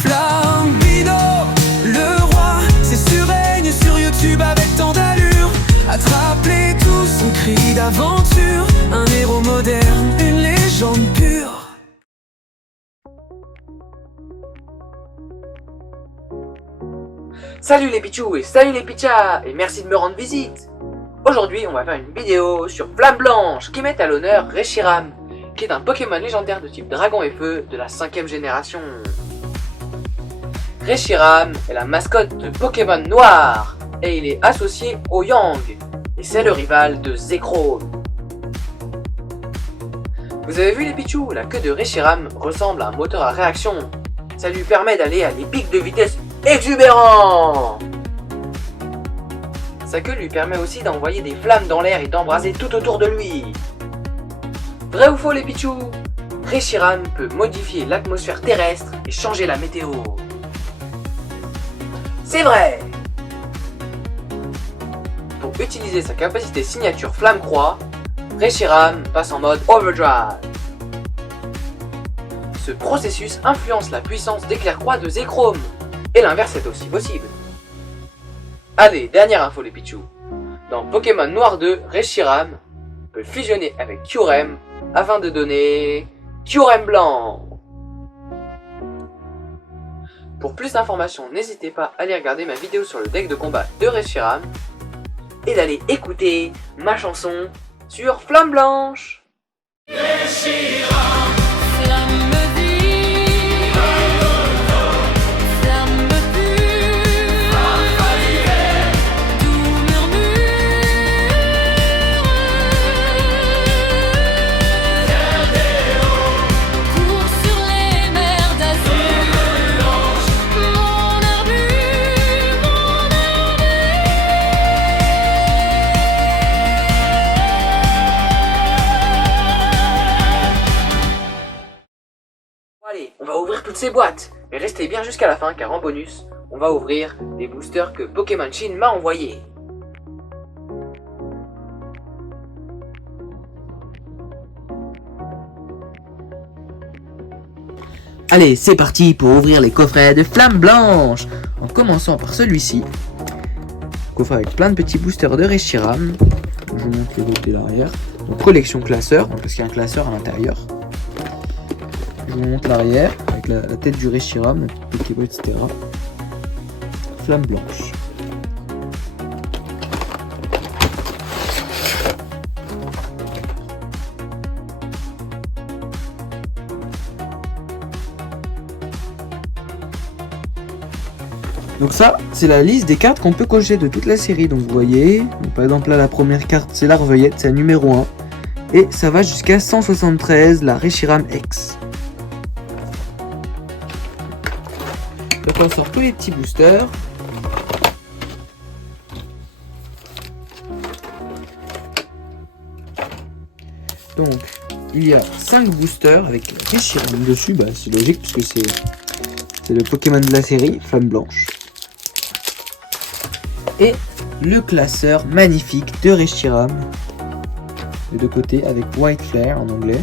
Flambino, le roi, c'est sur règne sur YouTube avec tant d'allure. Attrape-les tous, un cri d'aventure, un héros moderne, une légende pure. Salut les Pichous et salut les Pichas et merci de me rendre visite. Aujourd'hui on va faire une vidéo sur Flamme Blanche qui met à l'honneur Reshiram, qui est un Pokémon légendaire de type Dragon et Feu de la 5ème génération. Reshiram est la mascotte de Pokémon Noir et il est associé au Yang et c'est le rival de Zekrom. Vous avez vu les Pichous, la queue de Reshiram ressemble à un moteur à réaction. Ça lui permet d'aller à des pics de vitesse exubérants. Sa queue lui permet aussi d'envoyer des flammes dans l'air et d'embraser tout autour de lui. Vrai ou faux les Pichous? Reshiram peut modifier l'atmosphère terrestre et changer la météo. C'est vrai! Pour utiliser sa capacité signature Flamme Croix, Reshiram passe en mode Overdrive. Ce processus influence la puissance d'éclair croix de Zekrom, et l'inverse est aussi possible. Allez, dernière info les Pichous. Dans Pokémon Noir 2, Reshiram peut fusionner avec Kyurem afin de donner Kyurem Blanc. Pour plus d'informations, n'hésitez pas à aller regarder ma vidéo sur le deck de combat de Reshiram et d'aller écouter ma chanson sur Flamme Blanche. Reshiram. Allez, on va ouvrir toutes ces boîtes, mais restez bien jusqu'à la fin car en bonus, on va ouvrir des boosters que Pokémon Chine m'a envoyés. Allez, c'est parti pour ouvrir les coffrets de Flamme Blanche. En commençant par celui-ci. Coffret avec plein de petits boosters de Reshiram. Je vous montre le côté l'arrière. Donc collection classeur, parce qu'il y a un classeur à l'intérieur. Je vous montre l'arrière, avec la tête du Reshiram, la petite Pokéball, etc. Flamme Blanche. Donc ça, c'est la liste des cartes qu'on peut cocher de toute la série. Donc vous voyez, donc par exemple là la première carte c'est la Reveillette, c'est la numéro 1. Et ça va jusqu'à 173, la Reshiram X. Donc on sort tous les petits boosters. Donc il y a 5 boosters avec la Reshiram dessus, bah, c'est logique puisque c'est le Pokémon de la série, Flamme Blanche. Et le classeur magnifique de Reshiram, de deux côtés avec White Flare en anglais.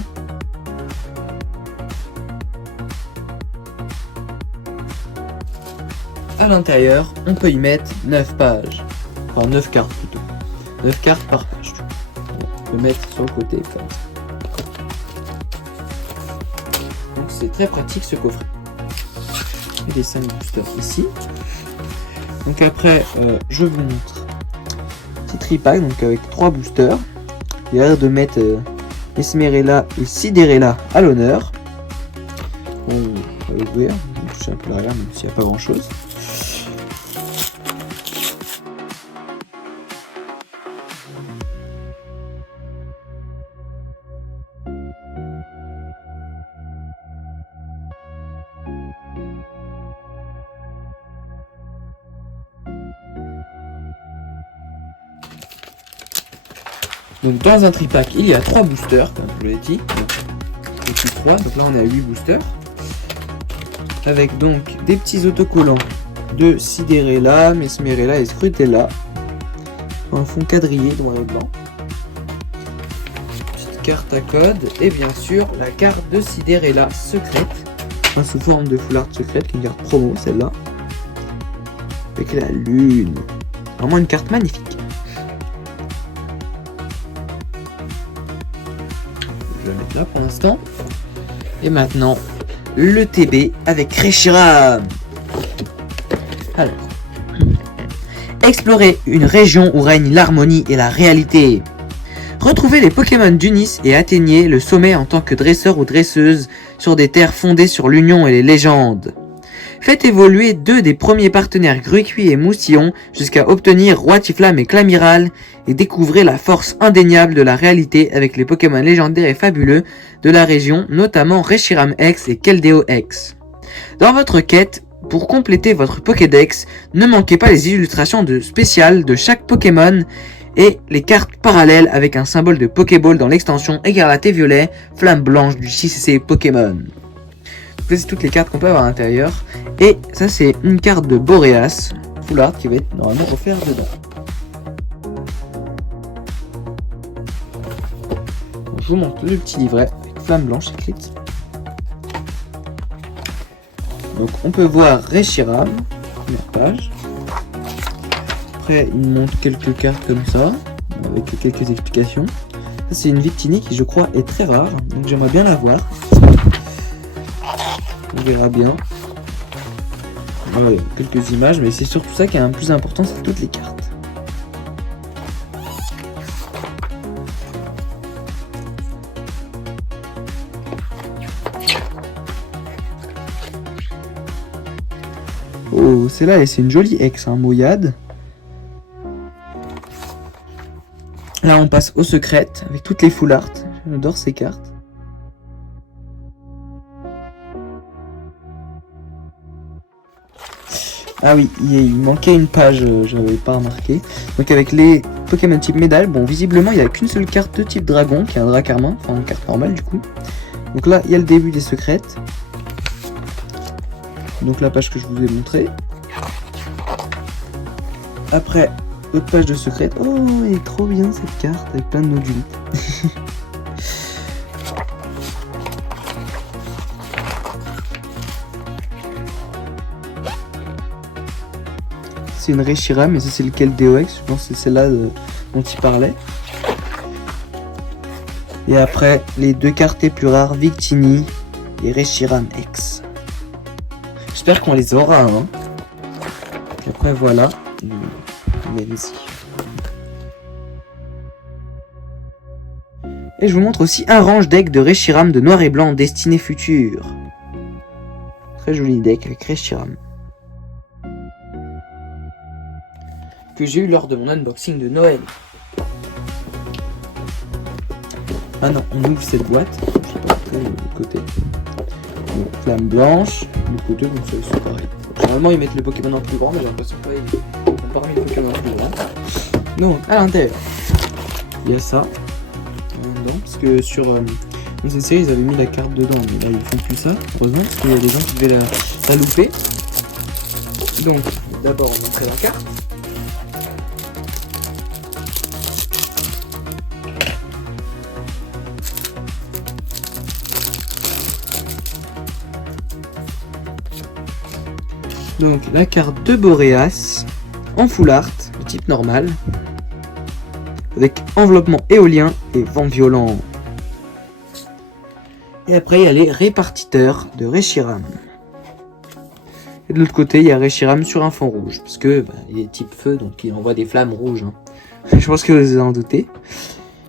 À l'intérieur, on peut y mettre 9 pages. Enfin 9 cartes plutôt. 9 cartes par page. On peut mettre sur le côté comme ça. Donc c'est très pratique ce coffret. Et les 5 boosters ici. Donc après, je vous montre petit tripack donc avec 3 boosters. Il y a l'air de mettre Esmerella et Sidérella à l'honneur. On va l'ouvrir. Je vais toucher un peu l'arrière même s'il n'y a pas grand chose. Donc dans un tripack, il y a 3 boosters, comme je vous l'ai dit. Et puis 3, donc là on a 8 boosters. Avec donc des petits autocollants de Sidérella, Mesmerella et Scrutella. En fond quadrillé noir et blanc. Petite carte à code. Et bien sûr la carte de Sidérella secrète. sous forme de full art secrète, qui est une carte promo, celle-là. Avec la lune. Vraiment une carte magnifique. Je vais la mettre là pour l'instant. Et maintenant, le TB avec Reshiram. Alors, explorez une région où règne l'harmonie et la réalité. Retrouvez les Pokémon d'Unis et atteignez le sommet en tant que dresseur ou dresseuse sur des terres fondées sur l'union et les légendes. Faites évoluer 2 des premiers partenaires Grucuit et Mousillon jusqu'à obtenir Roi Tiflam et Clamiral et découvrez la force indéniable de la réalité avec les Pokémon légendaires et fabuleux de la région, notamment Reshiram X et Keldeo X. Dans votre quête, pour compléter votre Pokédex, ne manquez pas les illustrations spéciales de chaque Pokémon et les cartes parallèles avec un symbole de Pokéball dans l'extension Écarlate et Violet, Flamme Blanche du 6CC Pokémon. Donc ça c'est toutes les cartes qu'on peut avoir à l'intérieur. Et ça c'est une carte de Boreas, full art, qui va être normalement offert dedans. Donc, je vous montre le petit livret avec Flamme Blanche écrite. Donc on peut voir Reshiram, première page. Après il montre quelques cartes comme ça, avec quelques explications. Ça c'est une Victini qui je crois est très rare, donc j'aimerais bien la voir. On verra bien. Ouais, quelques images, mais c'est surtout ça qui est un plus important, c'est toutes les cartes. Oh, c'est là et c'est une jolie ex, hein, Moyade. Là, on passe aux secrètes avec toutes les full art. J'adore ces cartes. Ah oui, il manquait une page, j'avais pas remarqué. Donc avec les Pokémon type médaille, bon visiblement il n'y a qu'une seule carte de type dragon, qui est un Dracarmin, enfin une carte normale du coup. Donc là il y a le début des secrètes. Donc la page que je vous ai montrée. Après, autre page de secrètes. Oh, elle est trop bien cette carte avec plein de modules. C'est une Reshiram, mais ça c'est le Keldeo X, je pense que c'est celle-là dont il parlait. Et après, les 2 cartes les plus rares, Victini et Reshiram X. J'espère qu'on les aura, hein. Et après voilà, allez-y. Et je vous montre aussi un range deck de Reshiram de noir et blanc Destinée Future. Très joli deck avec Reshiram. Que j'ai eu lors de mon unboxing de Noël. Ah non, on ouvre cette boîte. Je sais pas, le côté. Donc, Flamme Blanche. Le côté, donc c'est pareil. Généralement, ils mettent le Pokémon en plus grand, mais j'ai l'impression que ils ont pas mis le Pokémon en plus grand. Donc, à l'intérieur, il y a ça. Parce que sur cette série, ils avaient mis la carte dedans. Mais là, ils font plus ça, heureusement, parce qu'il y a des gens qui devaient la louper. Donc, d'abord, on montrer la carte. Donc la carte de Boreas en full art, de type normal, avec enveloppement éolien et vent violent. Et après il y a les répartiteurs de Reshiram. Et de l'autre côté il y a Reshiram sur un fond rouge, parce que il est type feu, donc il envoie des flammes rouges. Hein. Je pense que vous vous en doutez.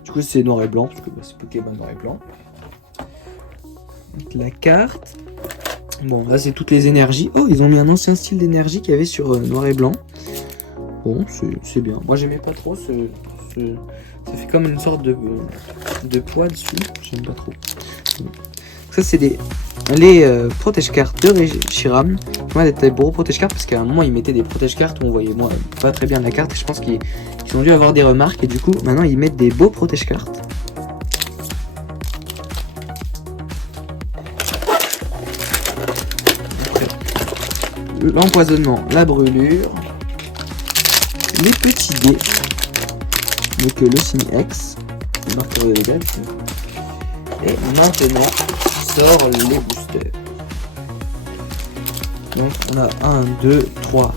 Du coup c'est noir et blanc, parce que c'est Pokémon noir et blanc. Donc, la carte. Bon, là c'est toutes les énergies. Oh, ils ont mis un ancien style d'énergie qu'il y avait sur noir et blanc. Bon, c'est bien. Moi j'aimais pas trop ça fait comme une sorte de poids dessus. J'aime pas trop. Ça c'est les protège-cartes de Reshiram. Moi d'être des gros protège-cartes parce qu'à un moment ils mettaient des protège-cartes où on voyait moi pas très bien la carte. Et je pense qu'ils ont dû avoir des remarques et du coup maintenant ils mettent des beaux protège-cartes. L'empoisonnement, la brûlure, les petits dés, donc le signe X, le marqueur de dégâts, et maintenant sort les boosters. Donc on a 1, 2, 3,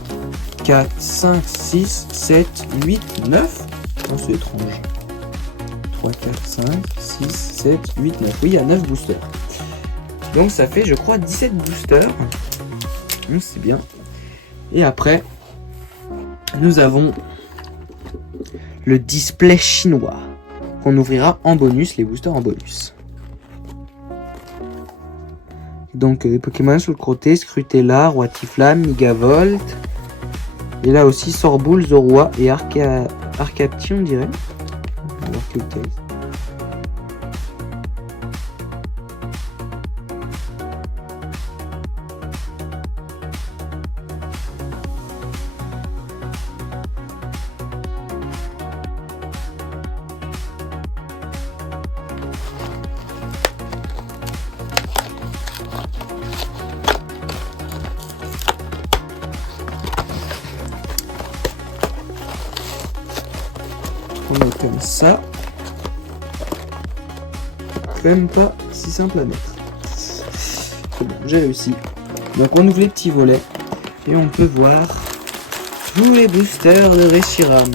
4, 5, 6, 7, 8, 9. Oh, c'est étrange. 3, 4, 5, 6, 7, 8, 9. Oui, il y a 9 boosters. Donc ça fait, je crois, 17 boosters. Donc c'est bien. Et après, nous avons le display chinois qu'on ouvrira en bonus, les boosters en bonus. Donc les Pokémon sur le côté, Scrutella, Roitiflamme, Megavolt. Et là aussi Sorboule, Zorua et Arcapti, on dirait. On va voir quel texte. On met comme ça. Même pas si simple à mettre. C'est bon, j'ai réussi. Donc on ouvre les petits volets et on peut voir tous les boosters de Reshiram.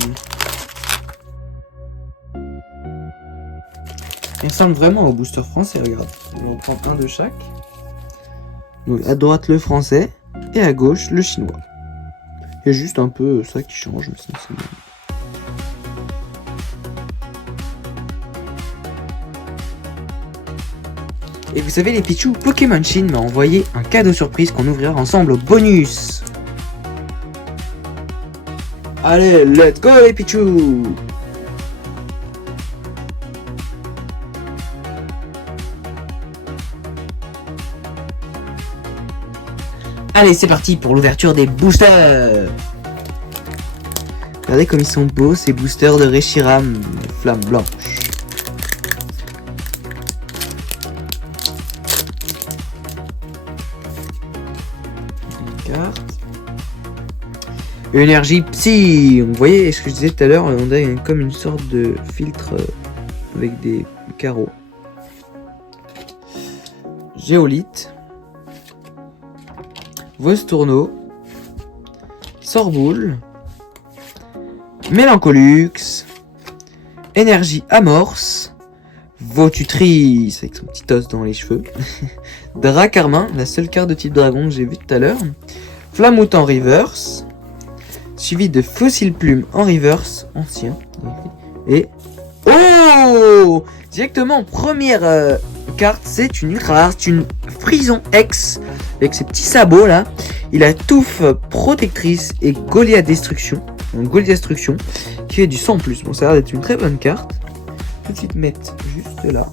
Il ressemble vraiment au booster français, regarde. On en prend un de chaque. Donc à droite le français et à gauche le chinois. Il y a juste un peu ça qui change, mais sinon c'est bien. Et vous savez les Pichou, Pokémon Chine m'a envoyé un cadeau surprise qu'on ouvrira ensemble au bonus. Allez, let's go les Pichou. Allez, c'est parti pour l'ouverture des boosters. Regardez comme ils sont beaux ces boosters de Reshiram, flamme blanche. Énergie Psy. Vous voyez ce que je disais tout à l'heure, on a comme une sorte de filtre avec des carreaux. Géolite. Vostourneau. Sorboule. Mélancolux. Énergie Amorce. Votutrice avec son petit os dans les cheveux. Dracarmin, la seule carte de type dragon que j'ai vue tout à l'heure. Flamoutant Reverse. Suivi de Fossile Plume en reverse, ancien. Et... Oh, directement, première carte, c'est une ultra rare, c'est une Frison X, avec ses petits sabots là. Il a Touffe Protectrice et Goliath Destruction, qui fait du 100+. Bon, ça a l'air d'être une très bonne carte. Tout de suite mettre juste là,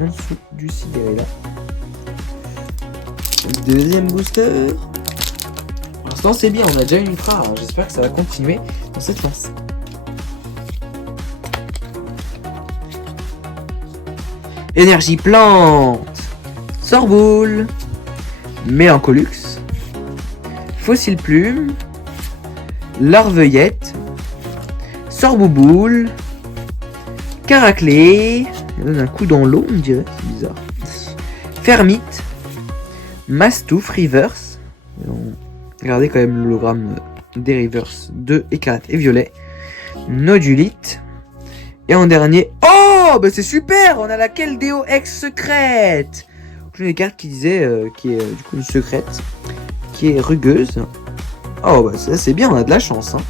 en dessous du sidéré là. Deuxième booster. Pour l'instant c'est bien, on a déjà une ultra, hein. J'espère que ça va continuer dans cette lancée. Énergie plante, Sorboule, Mélancolux, Fossile Plume, Larveuillette, Sorbouboule, Caraclé, il donne un coup dans l'eau on dirait, c'est bizarre. Fermite, Mastouf Reverse, regardez quand même l'hologramme des Reverse de Écarlate et Violet, Nodulite, et en dernier, oh bah c'est super, on a la Keldeo X secrète. J'ai des cartes qui disaient qui est du coup une secrète, qui est rugueuse. Oh bah ça c'est bien, on a de la chance hein.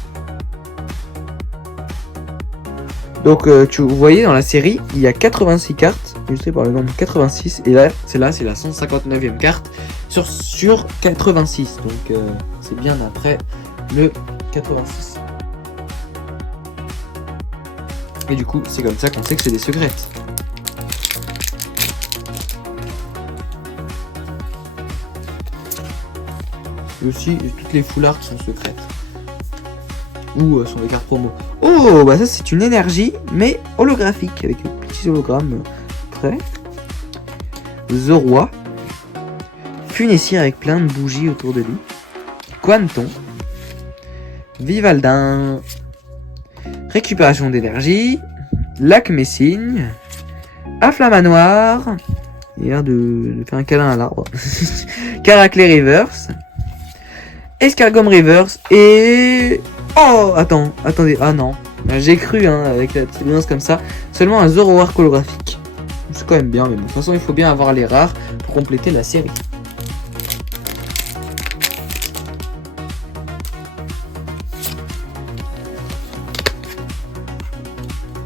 Donc vous voyez dans la série, il y a 86 cartes, illustrées par le nombre 86, et là c'est la 159e carte sur 86, donc c'est bien après le 86. Et du coup, c'est comme ça qu'on sait que c'est des secrètes. Et aussi, toutes les foulards qui sont secrètes. Ou sont des cartes promo. Oh, bah ça c'est une énergie, mais holographique, avec des petits hologrammes près. Zorua. Funessire avec plein de bougies autour de lui. Quanton. Vivaldin. Récupération d'énergie. Lac Messigne. Afflamanoir. Il a l'air de faire un câlin à l'arbre. Caraclé Reverse. Escargom Reverse et... Oh, attendez, ah non. J'ai cru, hein, avec la petite nuance comme ça. Seulement un Zoroark holographique. C'est quand même bien, mais bon, de toute façon, il faut bien avoir les rares pour compléter la série.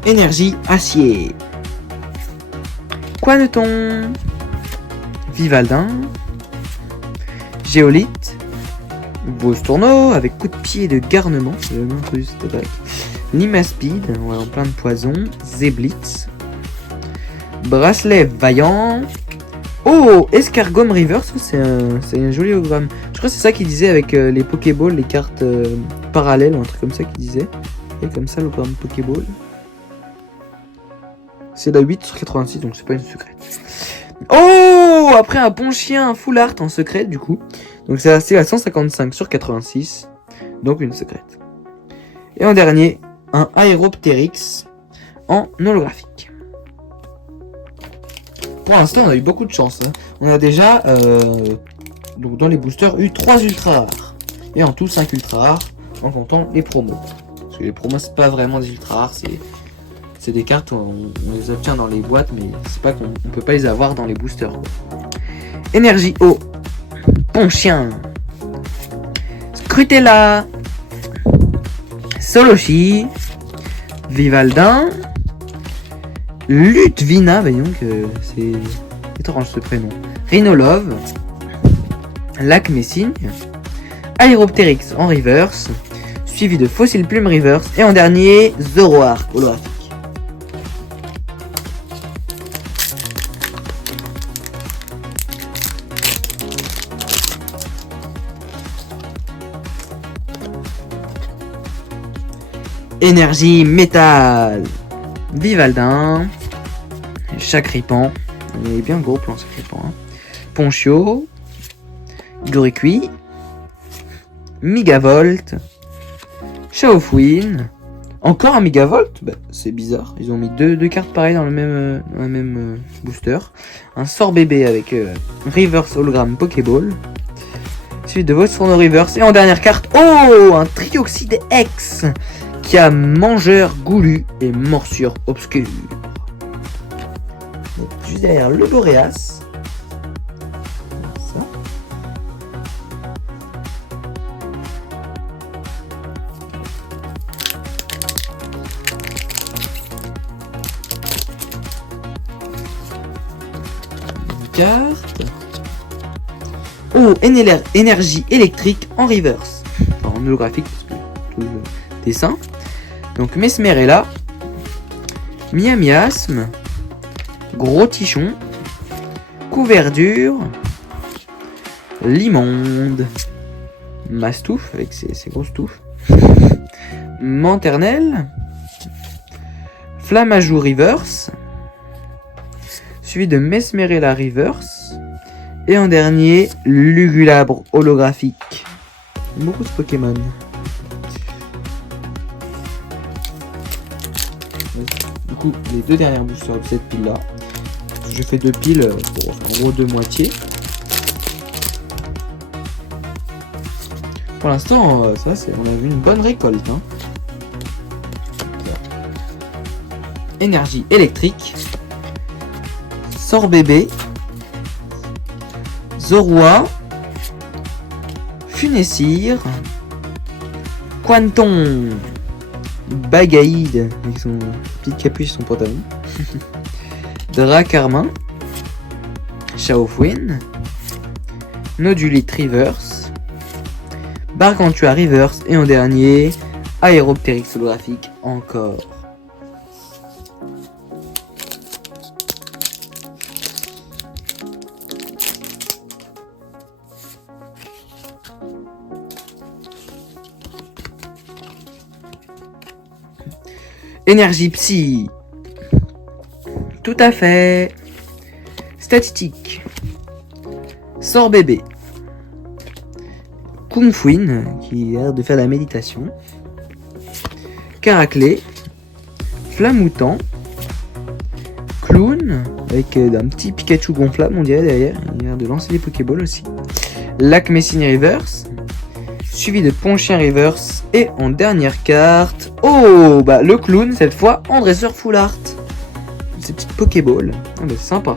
Énergie acier. Quaneton. Vivaldin. Géolite. Bostourneau avec coup de pied de garnement. Limaspeed, ouais, en plein de poison. Zeblitz. Bracelet vaillant. Oh, Escargom Reverse, c'est un joli hologramme. Je crois que c'est ça qu'il disait avec les Pokéballs, les cartes parallèles, ou un truc comme ça qu'il disait. Et comme ça, l'hologramme Pokéball. C'est la 8 sur 86, donc c'est pas une secrète. Oh, après un Ponchien full art en secret, du coup. Donc c'est la 155 sur 86, donc une secrète. Et en dernier, un Aeropteryx en holographique. Pour l'instant, on a eu beaucoup de chance. Hein. On a déjà, donc dans les boosters, eu 3 ultra rares. Et en tout, 5 ultra rares, en comptant les promos. Parce que les promos, c'est pas vraiment des ultra rares, c'est des cartes où on les obtient dans les boîtes, mais c'est pas qu'on peut pas les avoir dans les boosters. Quoi. Énergie eau. Ponchien. Scrutella. Solochi. Vivaldin. Lutvina, bah donc c'est étrange ce prénom. Rhinolove. Lac Messigne. Aeropteryx en reverse. Suivi de Fossil Plume reverse. Et en dernier, Zoroark holographique. Énergie métal. Vivaldin. Chacripan. Il est bien gros plan Chacripan. Hein. Ponchio. Goriqui. Megavolt. Chaofouine. Encore un Megavolt. Bah, c'est bizarre. Ils ont mis deux cartes pareilles dans le même booster. Un sort bébé avec Reverse Hologramme Pokéball. Suite de Bostourneau Reverse. Et en dernière carte, oh, un Trioxide X qui a Mangeur Goulu et Morsure Obscure. Donc, juste derrière le Boreas. Ça. Une carte. Oh, énergie électrique en reverse. Enfin, en holographique parce que tout le dessin. Donc Mesmerella, Miasme, Gros Tichon, Couverture, Limonde, Mastouf avec ses grosses touffes, Manternelle, Flamajou Reverse, suivi de Mesmerella Reverse, et en dernier, Lugulabre holographique. Beaucoup de Pokémon. Du coup, les deux dernières boosters de cette pile là, je fais deux piles pour en gros deux moitiés. Pour l'instant, ça c'est, on a vu une bonne récolte. Hein. Énergie électrique, Sort bébé, Zorua, Funessir, Quanton, Bagaïde avec son petite capuche et son pantalon. Dracarmin, Chaofouine, Nodulite Reverse, Bargantua Reverse et en dernier, Aeropteryx holographique encore. Énergie psy. Tout à fait. Statistique. Sort bébé. Kung Fuin, qui a l'air de faire de la méditation. Caraclé. Flamoutant. Clown, avec un petit Pikachu gonflable, on dirait derrière. Il a l'air de lancer des Pokéballs aussi. Lac Messigne Reverse. suivi de Ponchien Reverse, et en dernière carte, oh bah le clown cette fois en dresseur full art. Ces petites Pokéball, ah, bah, c'est sympa.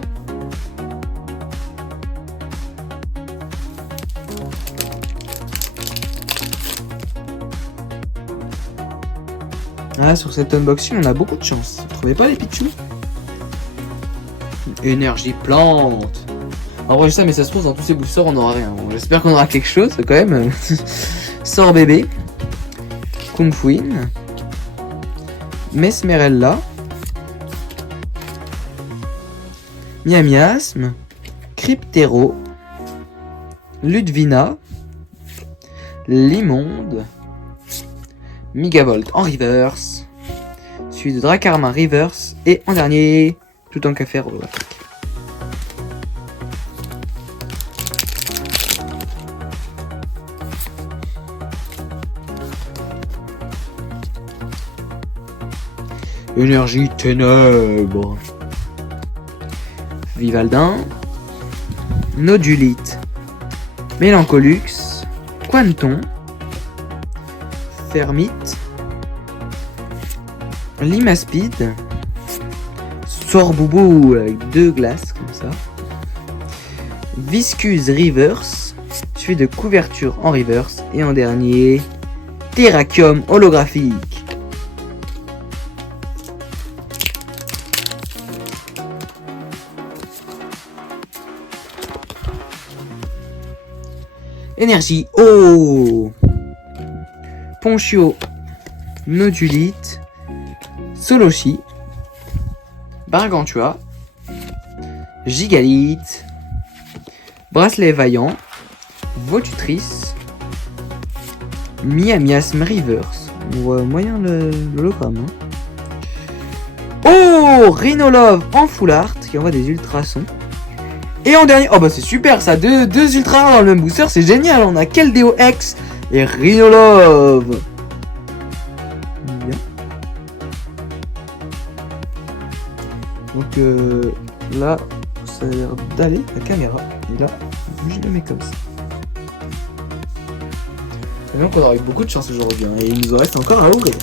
Ah, sur cet unboxing on a beaucoup de chance, vous trouvez pas les Pichou? Énergie plante. Alors je sais, mais ça se trouve dans tous ces boosters on aura rien. Bon, j'espère qu'on aura quelque chose quand même. Sort bébé, Kung Fuin, Mesmerella, Miamiasme, Cryptero, Ludvina, Limonde, Megavolt en reverse, suivi de Dracarmin reverse, et en dernier, tout en café holographique. Énergie ténèbres, Vivaldin, Nodulite, Mélancolux, Quanton, Fermite, Limaspide, Sorboubou avec 2 glaces comme ça, Viscuse reverse, suivi de couverture en reverse, et en dernier, Terrakium holographique. Énergie eau, Ponchio, Nodulite, Solochi, Gargantua, Gigalite, Bracelet vaillant, Votutrice, Miamiasme reverse. On voit moyen l'hologramme. Hein. Oh, Rhinolove en full art qui envoie des ultrasons. Et en dernier, oh bah c'est super ça, deux ultra rares dans le même booster, c'est génial. On a Keldeo X et Rhinolove. Bien. Donc là, ça a l'air d'aller la caméra. Et là, je le mets comme ça. C'est bien qu'on aura eu beaucoup de chance aujourd'hui, hein, et il nous en reste encore à ouvrir.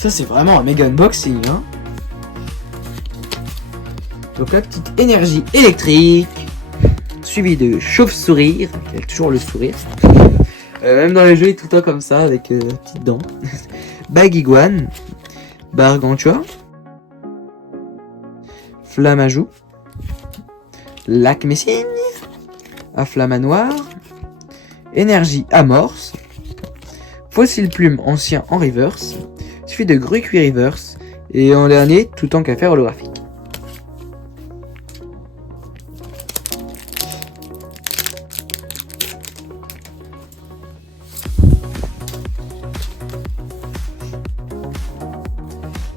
Ça c'est vraiment un méga unboxing, hein. Donc la petite énergie électrique, suivie de chauve-sourire, qui a toujours le sourire. Même dans les jeux, il est tout le temps comme ça, avec la petite dent. Bagiguane, Gargantua, Flammajou, Lac Messine, Afflamanoir, Énergie Amorce, Fossile Plume ancien en reverse, suivi de Gruqui reverse, et en dernier, tout en café holographique.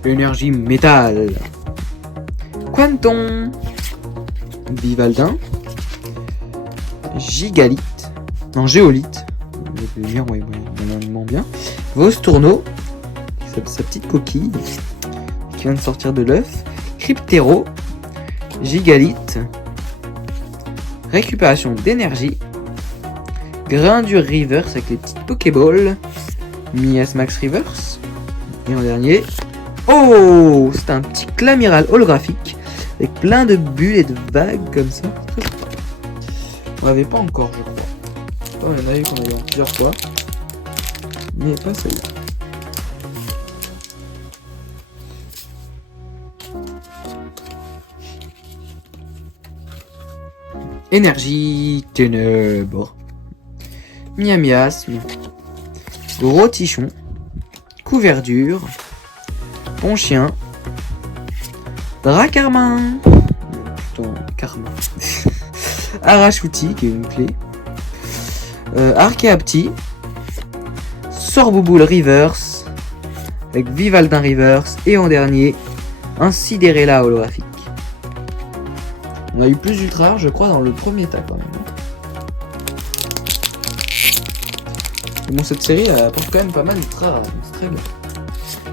Énergie métal, Quanton, Vivaldin, Gigalite, non Géolite, bien, Vostourneau, sa petite coquille qui vient de sortir de l'œuf, Cryptero, Gigalite, récupération d'énergie, Grindure reverse avec les petites Pokéballs, Miasmax reverse, et en dernier, oh, c'est un petit Clamiral holographique avec plein de bulles et de vagues comme ça. On l'avait pas encore, je crois. Oh, il y en a eu qu'on a eu en plusieurs fois, mais pas celle-là. Énergie ténèbres, Miamiasme, Rotichon, Couverture, Ponchien, Dracarmin, putain, Carmin, Arachouti qui est une clé, Archaeapti, Sorbouboule reverse avec Vivaldin reverse, et en dernier un Sidérella holographique. On a eu plus d'ultra rares, je crois, dans le premier tas quand même. Et bon, cette série elle apporte quand même pas mal d'ultra rares, c'est très bien.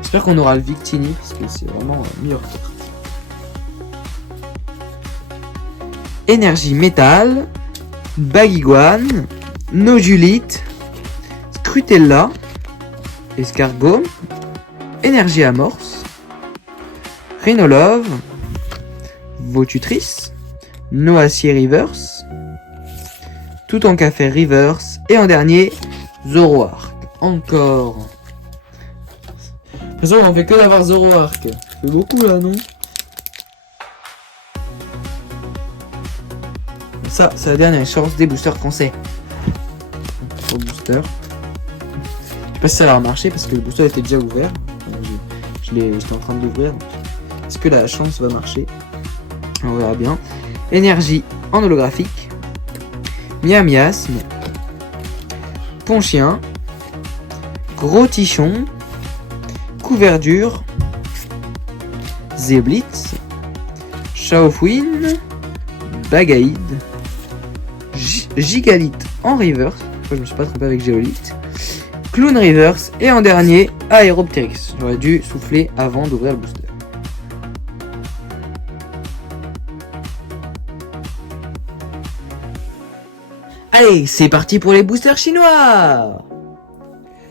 J'espère qu'on aura le Victini parce que c'est vraiment meilleur carte. Énergie métal, Baguiguane, Nodulite, Scrutella, Escargot, Énergie Amorce, Rhinolove, Votutrice, Noacier Reverse, Tout en Café Reverse, et en dernier, Zoroark. Encore. De toute façon, on fait que d'avoir Zoroark. Ça fait beaucoup là, non? Ça, c'est la dernière chance des boosters français. Pour booster. Je sais pas si ça va marcher parce que le booster était déjà ouvert. J'étais en train de l'ouvrir. Est-ce que la chance va marcher? On verra bien. Énergie en holographique. Miasme. Ponchien. Gros Tichon. Couverture. Zeblitz. Chaofouine. Bagaïde. Gigalite en reverse. Je me suis pas trompé avec Géolite. Clown reverse. Et en dernier, Aéroptérix. J'aurais dû souffler avant d'ouvrir le booster. Allez, c'est parti pour les boosters chinois.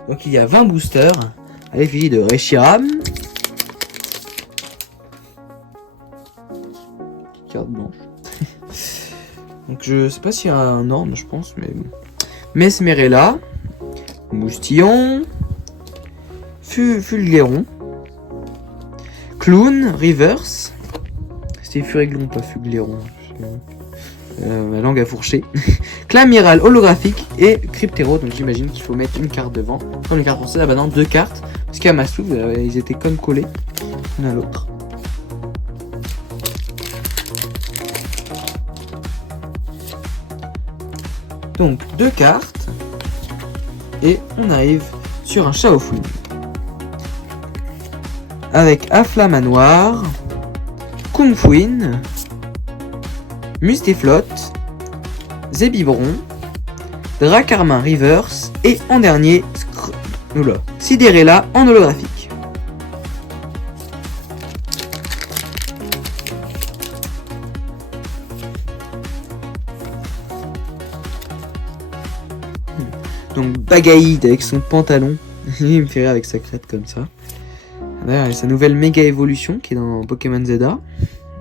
Donc il y a 20 boosters. À l'effigie de Reshiram. Carte blanche. Donc je sais pas s'il y a un ordre, je pense, mais... Mesmerella. Moustillon. Fulguéron. Clown, Reverse. C'était Furéglon, pas Fulguéron. Ma langue a fourché. Clamiral holographique et Cryptero. Donc j'imagine qu'il faut mettre une carte devant. Comme les cartes françaises, là maintenant 2 cartes. Parce qu'à Massou, ils étaient comme collés l'un à l'autre. Donc 2 cartes. Et on arrive sur un Chaofouine. Avec Afflamanoir, Kungfuin, Mustiflotte, Zébibron, Dracarmin Reverse et en dernier Sidérella en holographique. Donc Bagaïde avec son pantalon, il me fait rire avec sa crête comme ça. D'ailleurs, il y a sa nouvelle méga évolution qui est dans Pokémon ZA.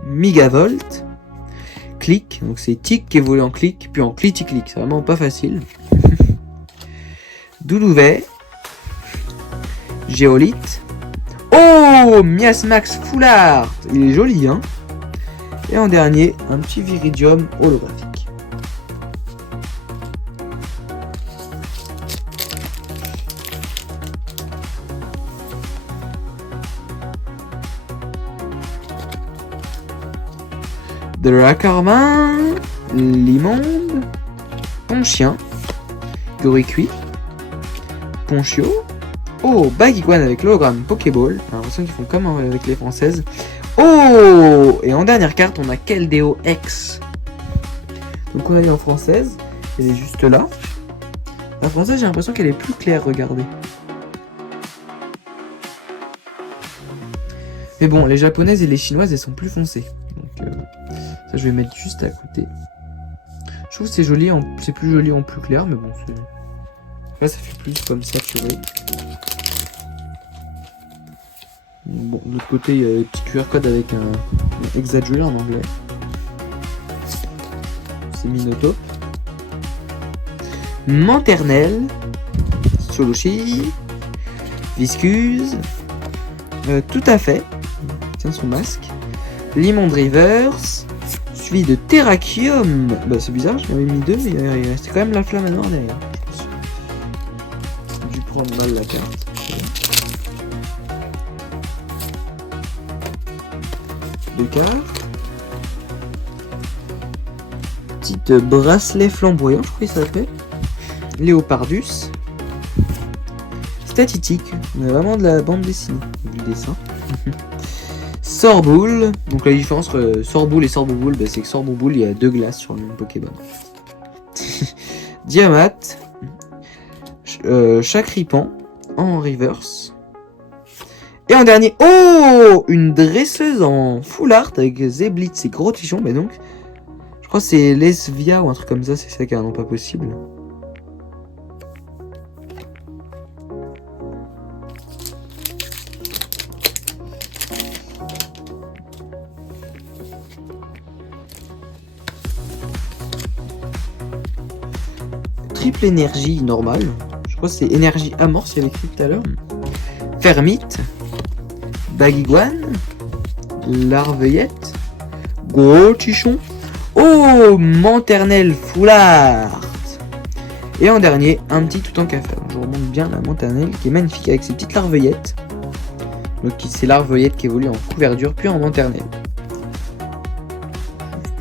Megavolt. Click, donc c'est Tic qui évolue en clic, puis en clic-clic, c'est vraiment pas facile. Doulouvet. Géolite. Oh, Miasmax Full Art. Il est joli, hein. Et en dernier, un petit Viridium holographique. Dracarmin, Limonde, Ponchien, Goricui, Ponchio, oh, Baguiguane avec l'hologramme Pokéball, j'ai l'impression qu'ils font comme avec les françaises. Oh, et en dernière carte, on a Keldeo X. Donc on a eu en française, elle est juste là. La française, j'ai l'impression qu'elle est plus claire, regardez. Mais bon, les japonaises et les chinoises, elles sont plus foncées. Donc, ça, je vais mettre juste à côté. Je trouve que c'est joli, c'est plus joli en plus clair, mais bon, là, ça fait plus comme saturé. Bon, de l'autre côté, il y a le petit QR code avec un exagéré en anglais. C'est Minotaur. Manternelle. Solochi. Viscuse. Tout à fait. Tiens son masque. Limon Reverse. Suivi de Terrakium. Bah c'est bizarre, j'en avais mis 2, mais il restait quand même la flamme noire derrière. J'ai dû prendre mal la carte. Deux cartes. Petite bracelet flamboyant, je crois qu'il s'appelle. Léopardus. Statistique. On a vraiment de la bande dessinée, du dessin. Sorboule. Donc la différence entre Sorboule et Sorboule, bah, c'est que Sorboule, il y a 2 glaces sur le même Pokémon. Diamat. Chacripan en reverse. Et en dernier, oh, une dresseuse en full art avec Zeblitz et Gros Tichon. Bah donc, je crois que c'est Lesvia ou un truc comme ça, c'est ça qui a un nom pas possible. Triple énergie normale. Je crois que c'est énergie amorce, il y avait écrit tout à l'heure. Fermite. Bagiguane. Larveyette. Gros tichon. Oh, Manternelle Foulard. Et en dernier, un petit tout en café. Je remonte bien la Manternelle qui est magnifique avec ses petites larveillettes. Donc c'est larveillettes qui évoluent en couverture puis en Manternelle.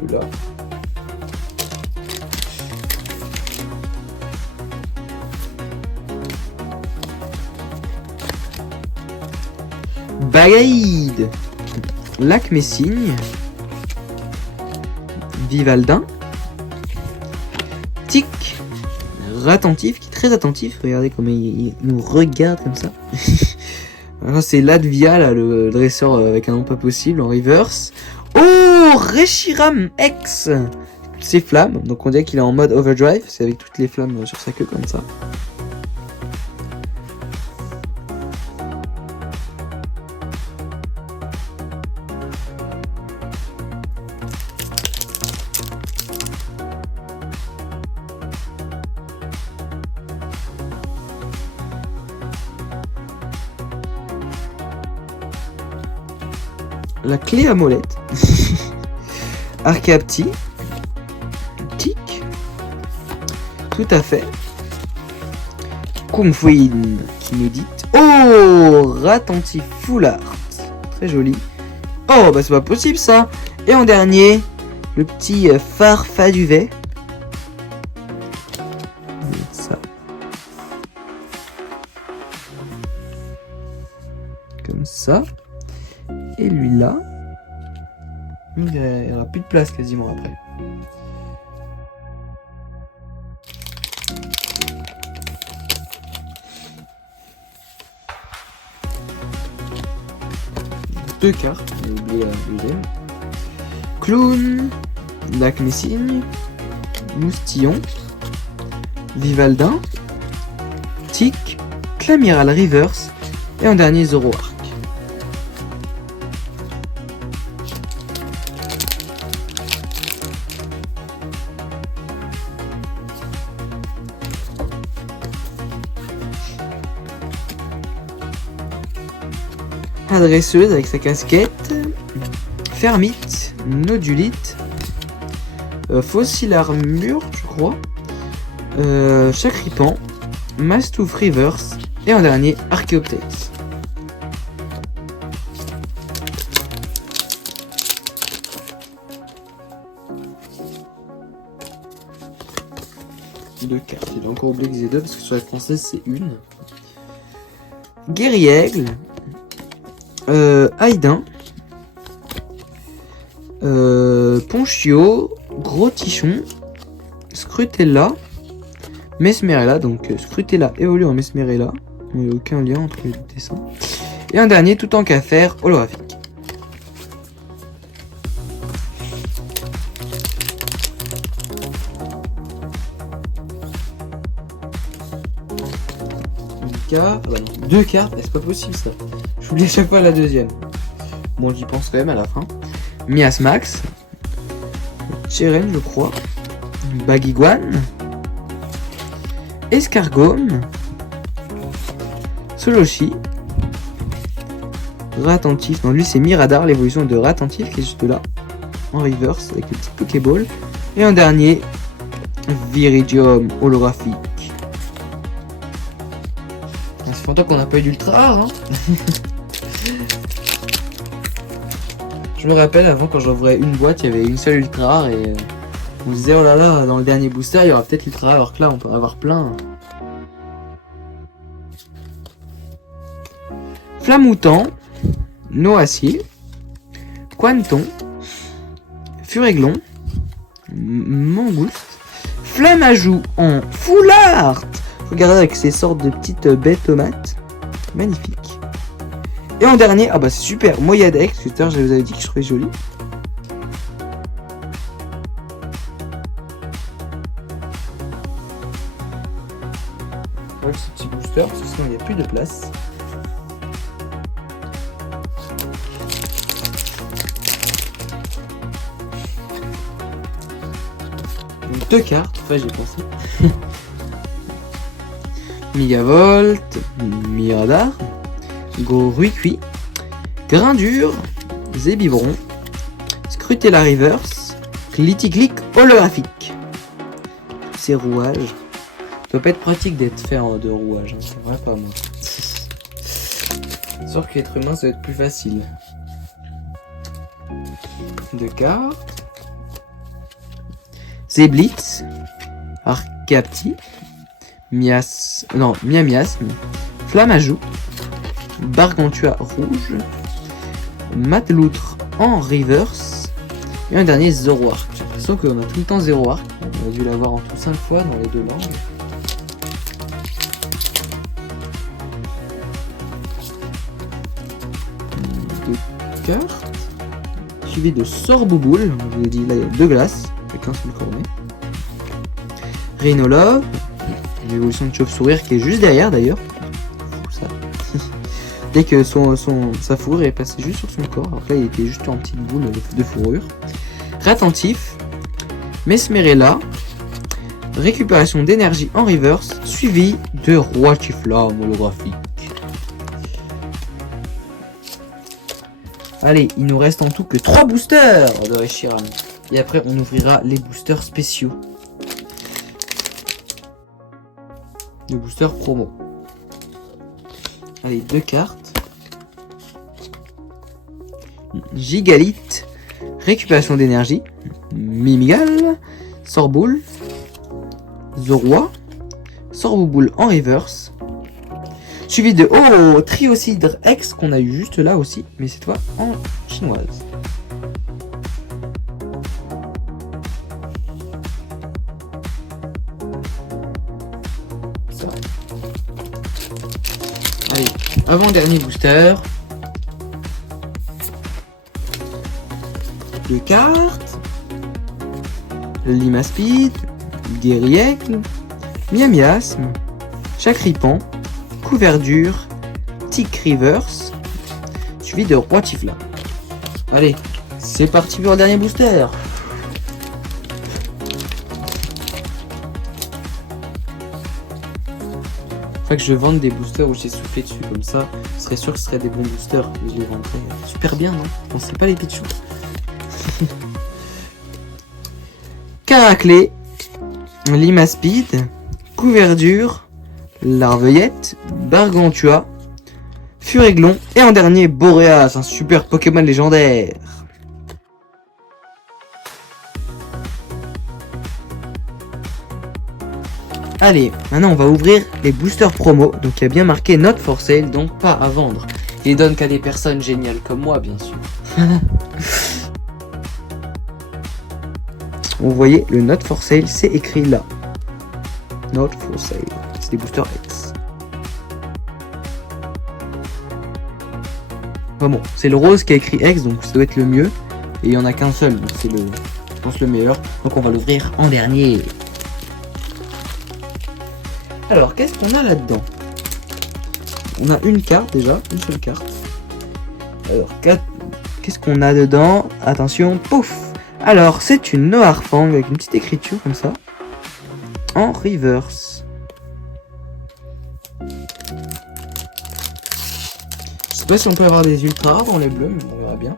Juste là. Bagaïde, Lac Messigne, Vivaldin, Tic, Rattentif, qui est très attentif, regardez comme il nous regarde comme ça. Alors c'est Latvia, là, le dresseur avec un nom pas possible, en reverse. Oh, Reshiram X, ses flammes, donc on dirait qu'il est en mode overdrive, c'est avec toutes les flammes sur sa queue comme ça. La clé à molette, Archéapti, Tic, tout à fait, Kungfuin qui nous dit oh, Rattentif Foulard, très joli. Oh bah c'est pas possible ça. Et en dernier, le petit Farfaduvet. Ça. Comme ça. Et lui là, il n'y aura plus de place quasiment après. Deux cartes, j'ai oublié la deuxième. Clown, Lac Messigne, Moustillon, Vivaldin, Tic, Clamiral Rivers et en dernier Zoroark. Adresseuse avec sa casquette, Fermite, Nodulite, Fossile Armure, je crois, Chacripan, Mastouf Rivers et en dernier Archéopteryx. Deux cartes, il a encore oublié que c'est deux parce que sur la française c'est une. Guerriègle, Haïdin, Ponchio, Gros Tichon, Scrutella, Mesmerella, donc Scrutella évolue en Mesmerella, il n'y a aucun lien entre les dessins, et un dernier tout en qu'affaire holographique. Deux cartes, c'est pas possible ça. J'oublie à chaque fois la deuxième. Bon, j'y pense quand même à la fin. Miasmax, Cheren, je crois, Bagiguane, Escargome, Soloshi, Rattentif. Non, lui c'est Miradar, l'évolution de Rattentif qui est juste là, en reverse avec le petit Pokéball. Et un dernier, Viridium holographique. C'est longtemps qu'on n'a pas eu d'ultra rare, hein. Je me rappelle avant quand j'ouvrais une boîte, il y avait une seule ultra rare et on se disait oh là là, dans le dernier booster il y aura peut-être l'ultra rare, alors que là on peut en avoir plein. Flamoutant, Noacier, Quanton, Furéglon, Mangouste, Flamajou en Foulard. Regardez avec ces sortes de petites baies tomates. Magnifique. Et en dernier, ah bah c'est super, Moyadex, tout à l'heure je vous avais dit que je trouvais joli. avec ce petit booster, parce que sinon il n'y a plus de place. Donc 2 cartes, enfin j'ai pensé. Megavolt, Miradar, Goruikui, Grindure, Zébibron, Scrutella Reverse, Clitic holographique. Ces rouages. Ça doit pas être pratique d'être fait de rouage, hein. C'est vrai pas moi. Sauf qu'être humain ça va être plus facile. 2 cartes. Zéblitz, Arcapti, Miamiasme, Flammajou, Bargantua rouge, Mateloutre en reverse, et un dernier Zoroark. J'ai l'impression qu'on a tout le temps Zoroark. On a dû l'avoir en tout 5 fois dans les 2 langues. De cartes. Suivi de Sorbouboule. Je vous ai dit là il y a 2 glaces. Avec un seul cornet. Rhinolove. L'évolution de chauve-sourire qui est juste derrière d'ailleurs. Ça. Dès que sa fourrure est passée juste sur son corps. Alors là il était juste en petite boule de fourrure. Rétentif. Mesmerella. Récupération d'énergie en reverse. Suivi de Roitiflamme holographique. Allez, il nous reste en tout que 3 boosters de Reshiram. Et après on ouvrira les boosters spéciaux. Le booster promo. Allez, 2 cartes. Gigalith. Récupération d'énergie. Mimigal. Sorboule. Zoroi. Sorbouboule en reverse. Suivi de Triocidre X qu'on a eu juste là aussi. Mais cette fois en chinoise. Ça. Allez, avant-dernier booster. 2 cartes. Limaspide. Guerriègle. Miamiasme. Chacripan. Couverture. Tic Reverse. Suivi de Roitiflamme. Allez, c'est parti pour le dernier booster. Faut que je vende des boosters où j'ai soufflé dessus comme ça. Je serais sûr que ce serait des bons boosters. Et je les vendrais super bien, non? On sait pas les pitchous. Caraclé. Limaspide. Couverture. Larveuillette, Bargantua, Furéglon et en dernier Boreas, un super Pokémon légendaire. Allez, maintenant on va ouvrir les boosters promo, donc il y a bien marqué Not for Sale, donc pas à vendre. Il donne qu'à des personnes géniales comme moi, bien sûr. Vous voyez, le Not for Sale, c'est écrit là. Not for Sale. C'est des boosters X. Enfin bon, c'est le rose qui a écrit X, donc ça doit être le mieux. Et il n'y en a qu'un seul, donc c'est je pense le meilleur. Donc on va l'ouvrir en dernier. Alors, qu'est-ce qu'on a là-dedans? On a une carte déjà, une seule carte. Alors, qu'est-ce qu'on a dedans? Attention, pouf! Alors, c'est une Noirfang avec une petite écriture comme ça. En reverse. Je sais pas si on peut avoir des ultra rares dans les bleus, mais on verra bien.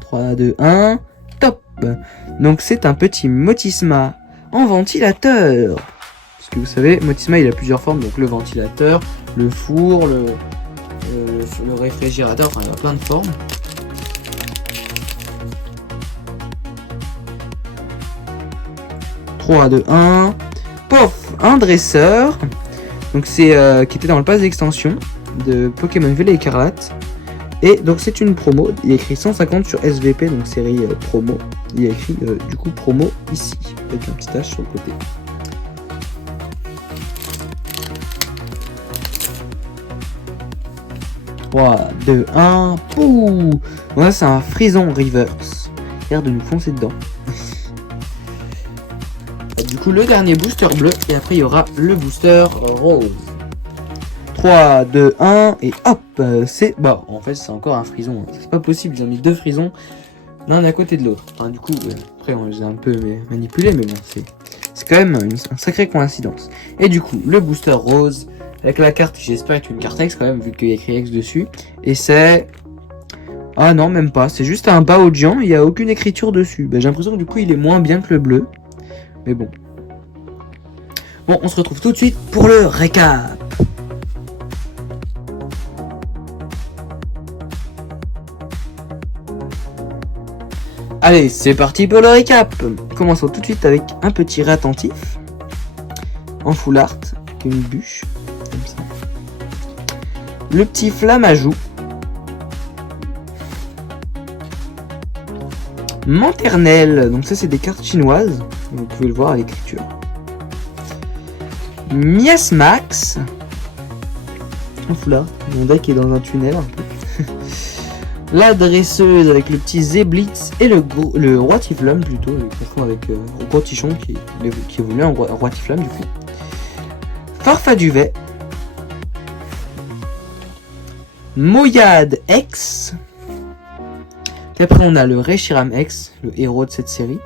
3, 2, 1, top! Donc c'est un petit Motisma en ventilateur. Parce que vous savez, Motisma il a plusieurs formes, donc le ventilateur, le four, le réfrigérateur, enfin il y a plein de formes. « 3, 2, 1, pof! Un dresseur. Donc c'est qui était dans le pass d'extension de Pokémon Violet Écarlate. Et donc c'est une promo. Il y a écrit 150 sur SVP, donc série promo. Il y a écrit du coup promo ici, avec un petit H sur le côté. « 3, 2, 1, pouh !» Voilà, c'est un Frison Reverse. L'air de nous foncer dedans. Du coup, le dernier booster bleu, et après il y aura le booster rose. 3, 2, 1 et hop, c'est... Bon, en fait c'est encore un frison, hein. C'est pas possible, ils ont mis 2 frisons l'un à côté de l'autre. Enfin, du coup, après on les a un peu manipulés, mais bon, c'est quand même une sacrée coïncidence. Et du coup, le booster rose, avec la carte qui j'espère est une carte X quand même, vu qu'il y a écrit X dessus. Et c'est... Ah non, même pas, c'est juste un Baojian, il n'y a aucune écriture dessus. J'ai l'impression que du coup il est moins bien que le bleu. Mais bon. Bon, on se retrouve tout de suite pour le récap. Allez, c'est parti pour le récap. Commençons tout de suite avec un petit réattentif en full art, avec une bûche, comme ça. Le petit Flammajou. Manternelle, donc ça c'est des cartes chinoises, vous pouvez le voir à l'écriture. Miasmax. En full art, mon deck est dans un tunnel un peu. La dresseuse avec le petit Zeblitz et le roi Tiflam plutôt, avec Roi Tichon qui évolue en roi Tiflam du coup. Farfaduvet. Moyade X. Et après on a le Reshiram X, le héros de cette série.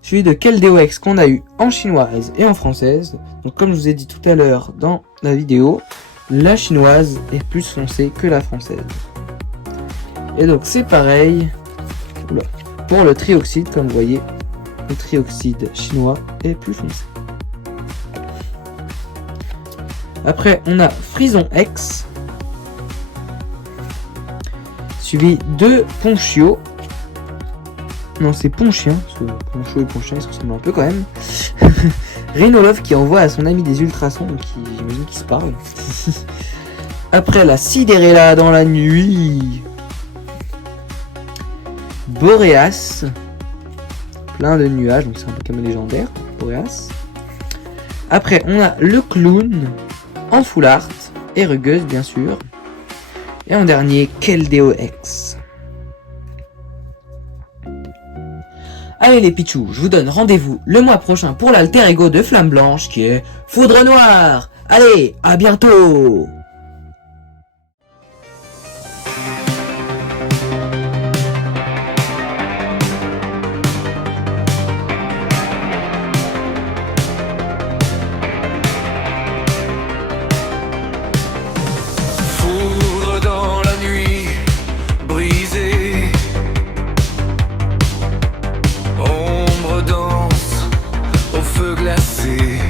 Celui de Keldeo X qu'on a eu en chinoise et en française. Donc comme je vous ai dit tout à l'heure dans la vidéo, la chinoise est plus foncée que la française. Et donc c'est pareil pour le trioxyde, comme vous voyez, le trioxyde chinois est plus foncé. Après on a Frison X, suivi de Ponchio. Non, c'est Ponchien, parce que Ponchio et Ponchien ils se ressemblent un peu quand même. Rhinolove qui envoie à son ami des ultrasons, qui j'imagine qu'ils se parlent. Après la Sidérella dans la nuit. Boreas. Plein de nuages, donc c'est un Pokémon légendaire. Boreas. Après on a le Clown en full art. Et rugueuse bien sûr. Et en dernier, Keldeo X. Allez les Pichous, je vous donne rendez-vous le mois prochain pour l'alter ego de Flamme Blanche qui est Foudre Noire. Allez, à bientôt. Foudre dans la nuit, brisée. Ombre danse au feu glacé.